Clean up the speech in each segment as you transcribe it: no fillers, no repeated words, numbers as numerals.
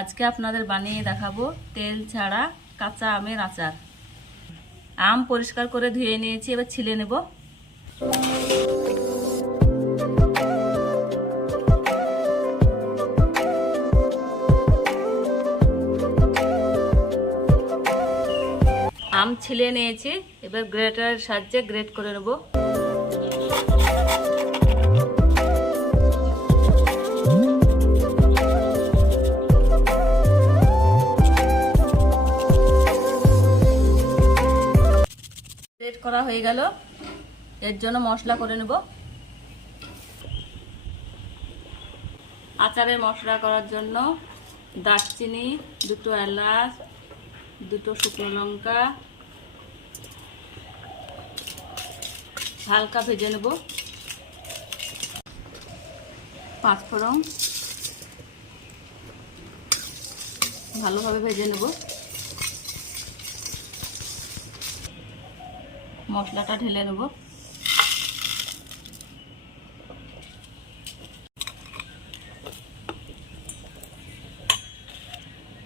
আজকে আপনাদের বানিয়ে দেখাবো তেল ছাড়া কাঁচা আমের আচার। আম পরিষ্কার করে ধুয়ে নিয়েছি, এবার ছিলে নেব। আম ছিলে নিয়েছি, এবার গ্রেটারের সাহায্যে গ্রেট করে নেব। গ্রেট করা হয়ে গেল, এর জন্য মশলা করে নেব। আচারের মশলা করার জন্য দারচিনি, দুটো এলাচ, দুটো শুকনো লঙ্কা হালকা ভেজে নেব। পাঁচফোড়ন ভালোভাবে ভেজে নেব। মশলাটা ঢেলে নেব।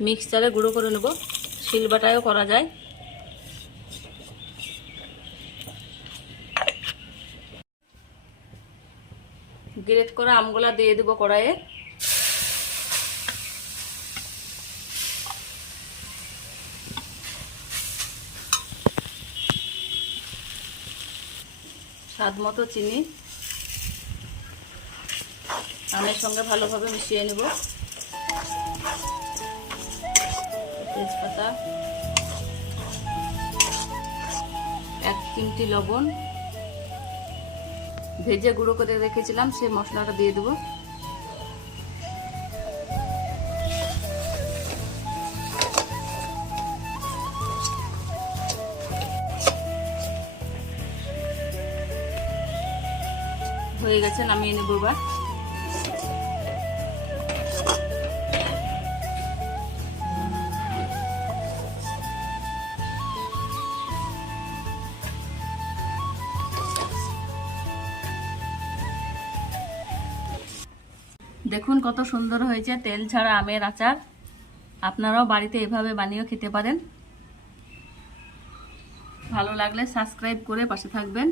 মিক্সচারে গুঁড়ো করে নেব, শিলবাটায়ও করা যায়। গ্রেট করা আমগুলা দিয়ে দেবো কড়াইয়ে। স্বাদ মতো চিনি আমের সঙ্গে ভালোভাবে মিশিয়ে নেব। তেজপাতা, 1 চিমটি লবণ, ভেজে গুঁড়ো করে রেখেছিলাম সেই মশলাটা দিয়ে দেবো। হয়ে গেছে, নামিয়ে নেব। এবার দেখুন কত সুন্দর হয়েছে তেল ছাড়া আমের আচার। আপনারাও বাড়িতে এভাবে বানিয়ে খেতে পারেন। ভালো লাগলে সাবস্ক্রাইব করে পাশে থাকবেন।